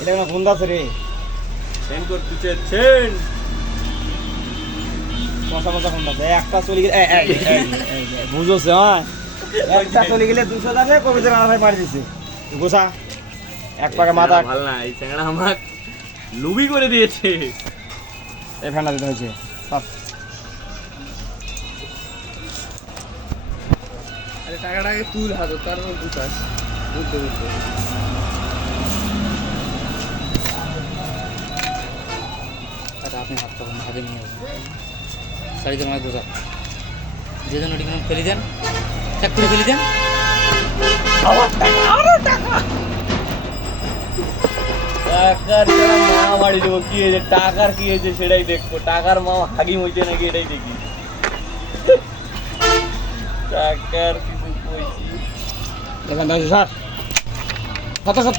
এটা না ফোন দাস রে সেন্ড করতে চেয়েছেন মশা মশা ফোন দাস একটা চলে গেলে বুঝোছে হ্যাঁ একটা চলে গেলে 200 টাকা কবিতা রানা ভাই মারি দিছে গোসা এক পাকে মাথা ভালো না এই চ্যাংড়া আমাকে লুবি করে দিয়েছে এই ফ্যানটা দিতে হয়েছে আরে টাকাটাকে তুল হাতে তারপর বুঝাস বুঝতে বুঝতে আচ্ছা আপনি হাত তখন হাতে নিয়ে আসবেন শাড়িতে অনেক বোঝা যে জন্য ওটি ফেলে দেন চেক করে ফেলে দেন টাকার যারা মা বাড়ি দেবো কি হয়েছে টাকার কি হয়েছে সেটাই দেখবো টাকার মা হাগিম হইতে নাকি এটাই দেখি টাকার কিছু কইছি এখান থেকে স্যার কত